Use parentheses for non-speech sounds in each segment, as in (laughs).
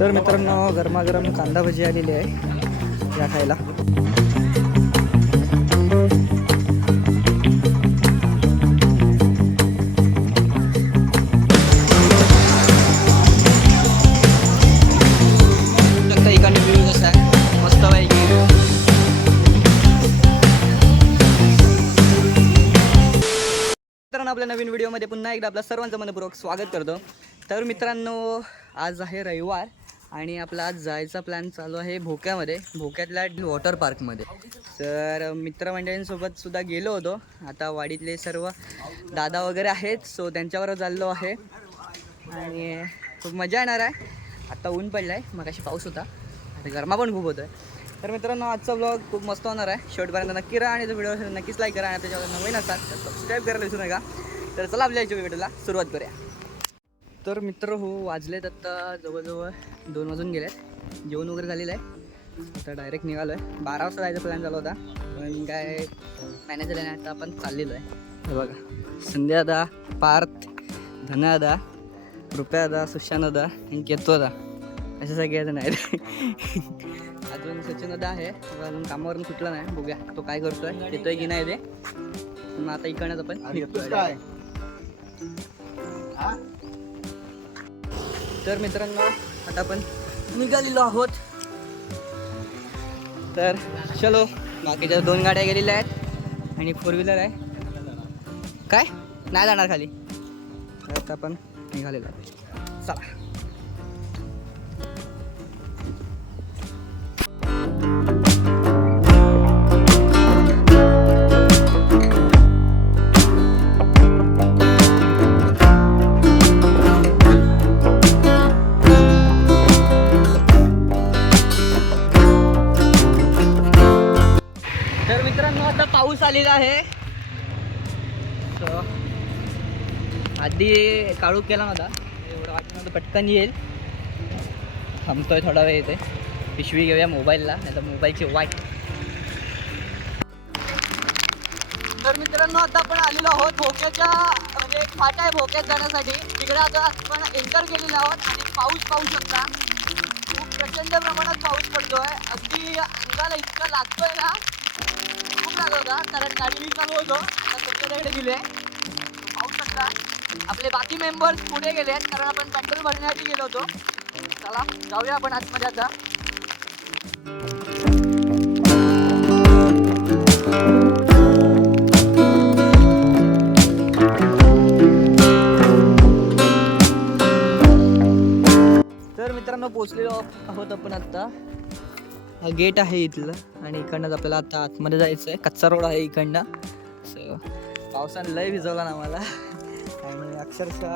तर मित्रांनो गरमागरम कांदा भजी आलेली आहे. या खायला. आहे मस्त मित्रांनो आपल्या नवीन व्हिडिओमध्ये पुन्हा एकदा आपलं सर्वांचं मनपूर्वक स्वागत करतो. तर मित्रांनो आज आहे रविवार. आणि आपला आज जायचा प्लॅन चालू आहे भोक्यामध्ये भोक्यातल्या वॉटर पार्कमध्ये तर मित्रमंडळींसोबत सुद्धा गेलो होतो. आता वाडीतले सर्व दादा वगैरे आहेत सो त्यांच्यावर चाललो आहे. आणि खूप मजा येणार आहे. आता ऊन पडलं आहे मग अशी पाऊस होता. आता गरमा पण खूप होतं आहे तर मित्रांनो आजचा ब्लॉग खूप मस्त होणार आहे. शेवटपर्यंत नक्की राहा आणि तो व्हिडिओ नक्कीच लाईक करा. आणि त्याच्यावर नवीन असतात तर सबस्क्राईब करायला विसरू नका. तर चला आपल्या याच्या व्हिडिओला सुरुवात करूया. तर मित्र हो वाजलेत आता जवळजवळ दोन वाजून गेलेत. जेवण वगैरे झालेलं आहे. आता डायरेक्ट निघालो आहे बारा वाजता जायचा प्लॅन झाला होता. पण काय मॅनेज झालं नाही आता आपण चाललेलो आहे. हे बघा. संध्या दा पार्थ धना दा रुपया दा सुशांत दा आणि केतो दा असे सगळे जण आहेत. (laughs) अजून सचिन दा आहे. अजून कामावरून सुटला नाही. बघूया तो काय करतोय येतोय की नाही ते. मग आता इकडनंच आपण तर मित्रांनो आता आपण निघालेलो आहोत. तर चलो बाकीच्या दोन गाड्या गेलेल्या आहेत आणि फोर व्हीलर आहे. काय? नाही जाणार खाली. आता आपण निघालेलो आहे चला. आधी काळू केला नव्हता. एवढं वाटत नव्हतं पटकन येईल. थांबतोय थोडा वेळ इथे. पिशवी घेऊया मोबाईलला नाही तर मोबाईलची वाट. तर मित्रांनो आता आपण आलेलो आहोत भोक्याच्या म्हणजे एक फाटा आहे भोक्यात जाण्यासाठी. तिकडे आता आपण एंटर केलेलो आहोत आणि पाऊस पाहू शकता. खूप प्रचंड प्रमाणात पाऊस पडतोय. अगदी अंगाला इतका लागतोय ना. खूप लागत होता कारण गाडी मी चालू होतो. आता स्वच्छतेकडे दिले पाहू शकता. आपले बाकी मेंबर्स पुढे गेले आहेत कारण आपण पेट्रोल भरण्यासाठी गेलो होतो. चला जाऊया आपण आतमध्ये आता. तर मित्रांनो पोचलेलो आहोत आपण आत्ता हा गेट आहे इथलं आणि इकडनंच आपल्याला आता आतमध्ये जायचं आहे कच्चा रोड आहे इकडनं. सो पावसानं लय भिजवला ना मला अक्षरशः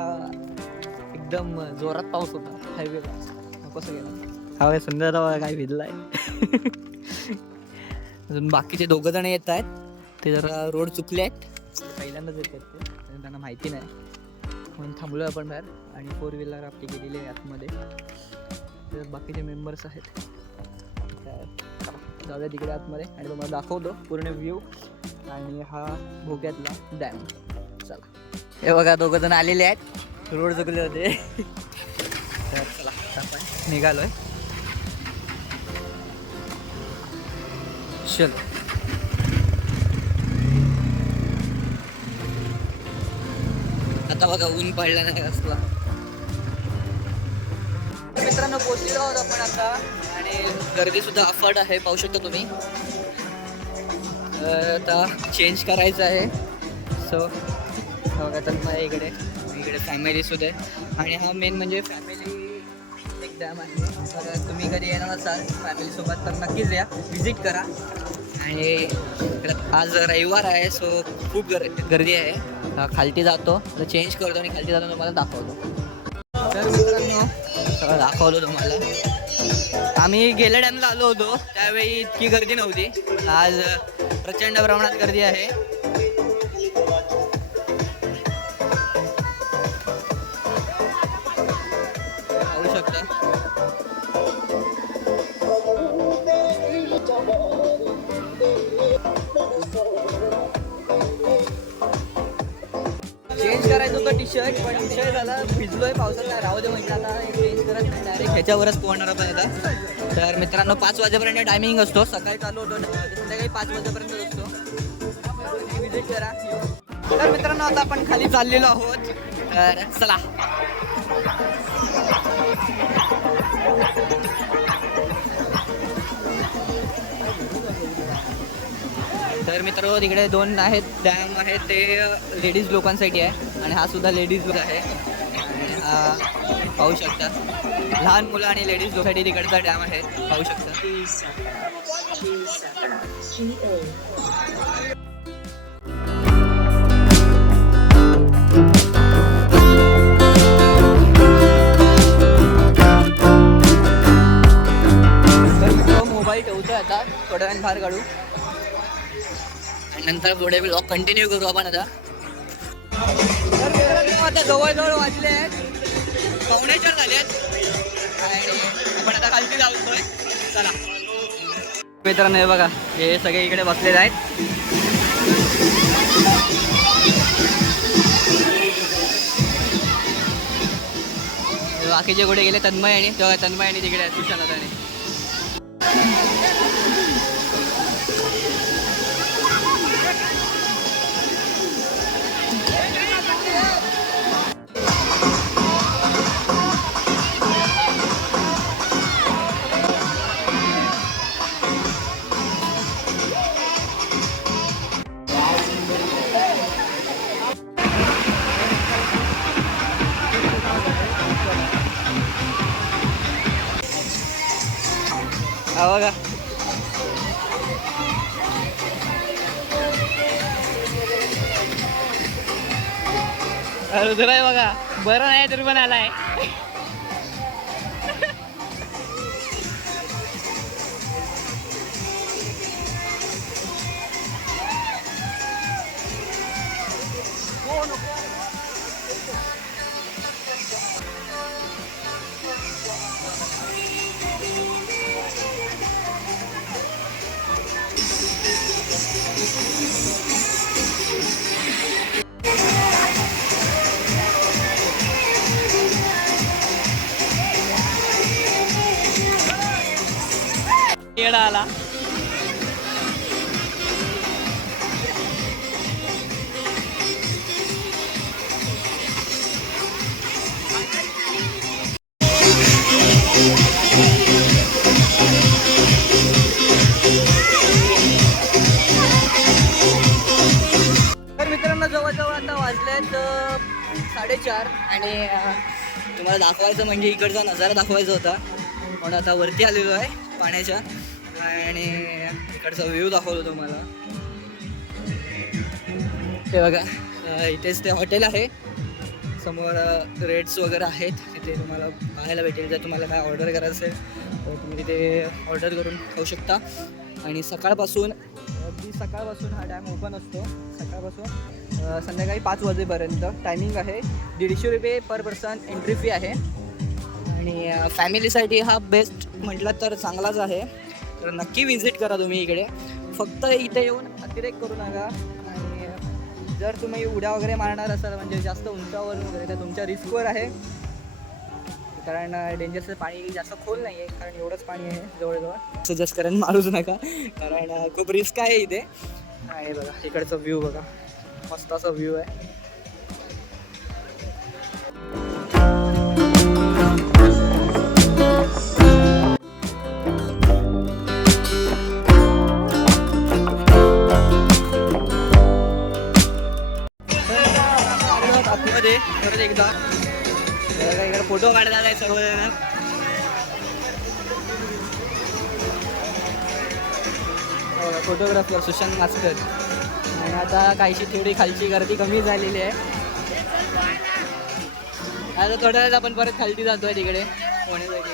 एकदम जोरात पाऊस होता हायवेला कसं गेलं हा संध्याकाळ काय भिजलाय? अजून बाकीचे दोघं जण येत आहेत. ते जरा रोड चुकले आहेत. पहिल्यांदाच येत आहेत ते. त्यांना माहिती नाही. म्हणून थांबलो आपण बाहेर. आणि फोर व्हीलर आपली गेलेली आहे आतमध्ये. तर बाकीचे मेंबर्स आहेत. जाऊया तिकडे आतमध्ये. आणि तुम्हाला दाखवतो पूर्ण व्ह्यू आणि हा भोग्यातला डॅम हे बघा दोघं जण आलेले आहेत. रोड चुकले होते. तर चला आपण निघालोय. चलो. आता बघा ऊन पडला नाही असला. मित्रांनो पोचलेलो आहोत आपण आता. आणि गर्दी सुद्धा अफर्ड आहे पाहू शकता तुम्ही. आता चेंज करायचं आहे. सो बघा तर मला इकडे इकडे फॅमिली सुद्धा आहे आणि हा मेन म्हणजे फॅमिली एक डॅम आहे. तर तुम्ही कधी येणार असाल फॅमिलीसोबत तर नक्कीच या. व्हिजिट करा. आणि इकडे आज रविवार आहे सो खूप गर गर्दी आहे. खालती जातो. तर चेंज करतो आणि खालती जातो तुम्हाला दाखवतो. तर मित्रांनो सगळं दाखवलं तुम्हाला. आम्ही गेल्या डॅमला आलो होतो. त्यावेळी इतकी गर्दी नव्हती. आज प्रचंड प्रमाणात गर्दी आहे. शकता. चेंज करायचं होतं टी शर्ट पण विषय झाला. भिजलोय पावसात काय राहू दे म्हटलं आता. चेंज करत नाही. डायरेक्ट ह्याच्यावरच पोहणार आपण आता. तर मित्रांनो पाच वाजेपर्यंत टायमिंग असतो. सकाळी चालू होतो. संध्याकाळी पाच वाजेपर्यंत असतो. विजिट करा. तर मित्रांनो आता आपण खाली चाललेलो आहोत. तर चला. तर मित्र तिकडे दोन आहेत डॅम आहेत ते लेडीज लोकांसाठी आहे. आणि हा सुद्धा लेडीज लोक आहे. पाहू शकता. लहान मुलं आणि लेडीज लोकांसाठी तिकडचा डॅम आहे. पाहू शकता. बाहेर काढू आणि नंतर पुढे ब्लॉग कंटिन्यू करू आपण आता. आता जवळजवळ वाजले आहेत. पावणे चार झाले आहेत. आपण आता खालती जाऊतोय चला. मित्रांनो हे बघा हे सगळे इकडे बसलेले आहेत. हे बाकीचे कुठे गेले? तन्मय आणि तन्मय आणि तिकडे आहेत सुशांत रुद्र आहे बघा. बरं नाही तरी पण आलाय. येडा आला. तर मित्रांनो जवळजवळ आता वाजलेत अं, साडेचार आणि तुम्हाला दाखवायचं म्हणजे इकडचा नजारा दाखवायचा होता. म्हणून आता वरती आलेलो आहे. पाण्याच्या. आणि इकडचा व्ह्यू दाखवतो तुम्हाला. ते बघा इथेच ते हॉटेल आहे. समोर रेट्स वगैरे आहेत. तिथे तुम्हाला पाहायला भेटेल. जर तुम्हाला काय ऑर्डर करायचं असेल तर तुम्ही तिथे ऑर्डर करून खाऊ शकता. आणि सकाळपासून अगदी सकाळपासून हा डॅम ओपन असतो. सकाळपासून संध्याकाळी पाच वाजेपर्यंत. टायमिंग आहे दीडशे रुपये पर पर्सन एंट्री फी आहे. आणि फॅमिलीसाठी हा बेस्ट म्हटलं तर चांगलाच आहे. तर नक्की विजिट करा तुम्ही इकडे. फक्त इथे येऊन अतिरेक करू नका. आणि जर तुम्ही उड्या वगैरे मारणार असाल म्हणजे जास्त उंचावर वगैरे तर तुमच्या रिस्कवर आहे. कारण डेंजरचं पाणी जास्त खोल नाही आहे कारण एवढंच पाणी आहे जवळजवळ. सजेस्ट करेन मारूच नका. कारण खूप रिस्क आहे इथे. आहे बघा इकडचा व्ह्यू बघा. मस्त असा व्ह्यू आहे. फोटोग्राफर सुशांत मास्कर आणि आता काहीशी थोडी खालची गर्दी कमी झालेली आहे. आता थोड्या वेळात आपण परत खालती जातोय तिकडे. पुण्यासाठी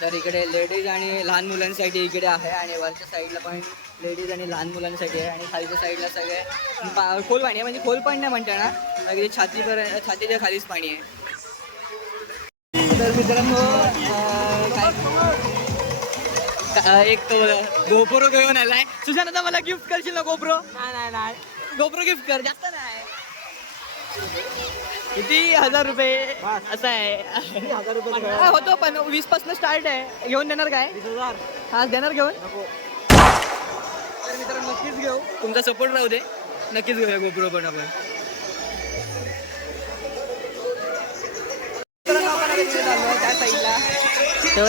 तर इकडे लेडीज आणि लहान मुलांसाठी इकडे आहे. आणि वरच्या साईडला पण लेडीज आणि लहान मुलांसाठी आहे. आणि खालच्या साईडला सगळे पा- खोल पाणी आहे. म्हणजे खोल पण नाही म्हणता ना अगदी छातीपर्यंत छातीच्या खालीच पाणी आहे. तर मित्रांनो काय का- एक गोप्रो घेऊन आलाय. सुशांत आता मला गिफ्ट करशील ना गोप्रो? नाही नाही नाही गोप्रो गिफ्ट कर. जास्त नाही. किती? हजार रुपये. असं आहे. हजार रुपये हा, होतो पण वीसपासून स्टार्ट आहे. घेऊन देणार काय? वीस हजार. हा देणार घेऊन? तर मित्रांनो नक्कीच घेऊ. तुमचा सपोर्ट राहू दे. नक्कीच घेऊया गोप्रो पण आपण.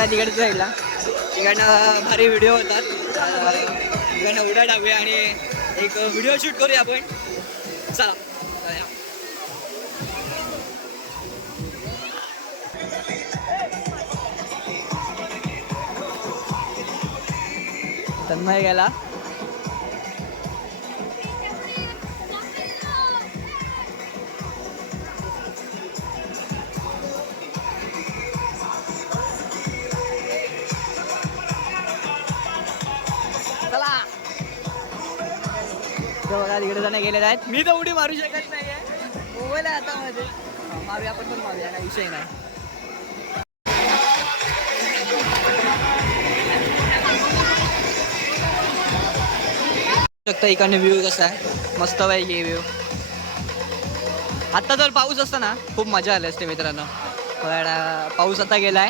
तिकडे चाललोय, तिकडनं भारी व्हिडिओ होतात. अं, तिकडनं उड्या टाकूया आणि एक व्हिडिओ शूट करूया आपण. चला. तन्मय गेला. बघा तिकडे जण गेलेले आहेत. मी तर उडी मारू शकत नाहीये. मोबाईल आहे आता मध्ये. मारूया आपण पण मारूया काही विषय नाही. शकता इकडनं व्ह्यू कसा आहे? मस्त पाहिजे व्ह्यू आत्ता जर पाऊस असता ना खूप मजा आली असते मित्रांनो. पण पाऊस आता गेलाय.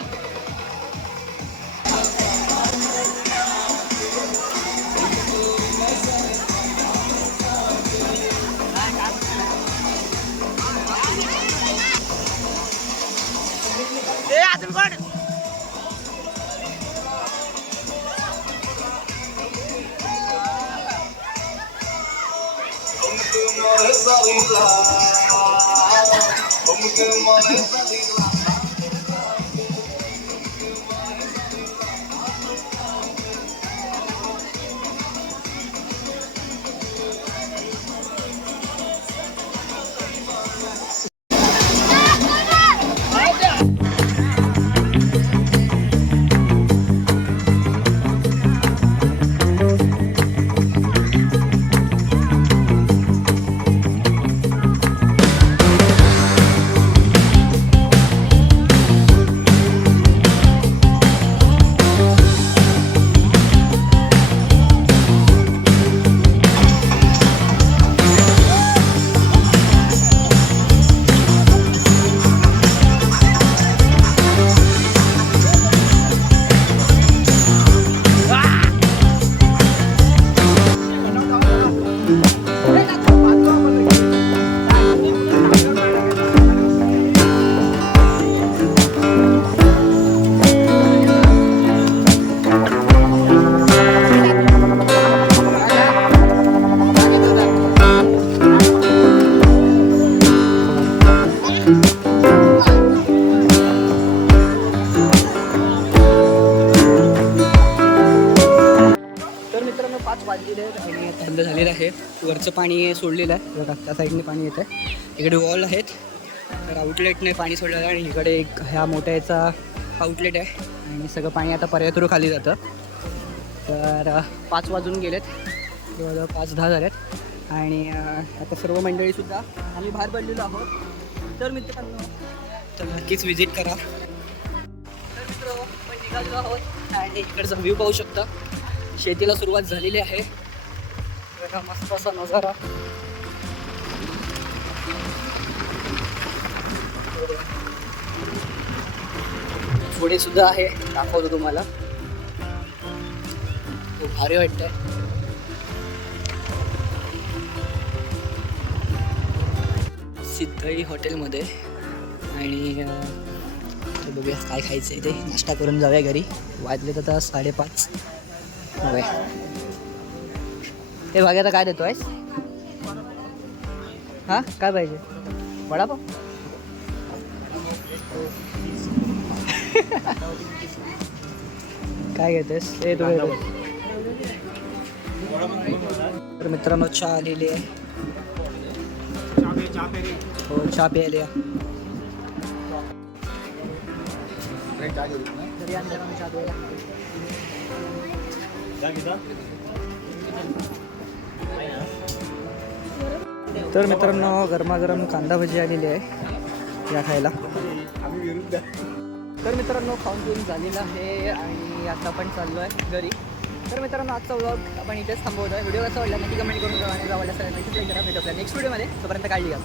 तर वरचं पाणी सोडलेलं आहे. बघा त्या साईडने पाणी येतं आहे इकडे वॉल आहेत. तर आउटलेटने पाणी सोडलेलं आहे आणि इकडे एक ह्या मोठ्या याचा आउटलेट आहे. आणि सगळं पाणी आता पर्यायथ्रू खाली जातं. तर पाच वाजून गेलेत. जवळजवळ पाच दहा झालेत. आणि आता सर्व मंडळीसुद्धा आम्ही बाहेर पडलेलो आहोत. तर मित्रांनो तर नक्कीच व्हिजिट करा. तर मित्र आपण निघालो आहोत. आणि इकडचा व्ह्यू पाहू शकता. शेतीला सुरुवात झालेली आहे. बघा मस्त असा नजारा. पुढे सुद्धा आहे दाखवतो तुम्हाला. खूप भारी वाटतंय. सिद्धई हॉटेलमध्ये. आणि बघूया काय खायचं आहे ते. नाश्ता करून जाऊया घरी. वाजले तर साडेपाच. बघूया. ते बघा काय देतो आहेस हां? काय पाहिजे? वडापाव? (laughs) काय घेतेस हे तू घेतो तर मित्रांनो चहा आलेली आहे. हो चहा प्यायली आहे. तर मित्रांनो गरमागरम कांदा भजी आलेली आहे. या खायला. तर मित्रांनो खाऊन पिऊन झालेलं आहे आणि आता आपण चाललो आहे घरी. तर मित्रांनो आजचा व्लॉग आपण इथेच थांबवतो आहे व्हिडिओ कसा वाटला नक्की कमेंट करून करा आणि आवडला सगळ्यांना नक्कीच करा. नेक्स्ट व्हिडिओमध्ये तोपर्यंत काळजी घ्या.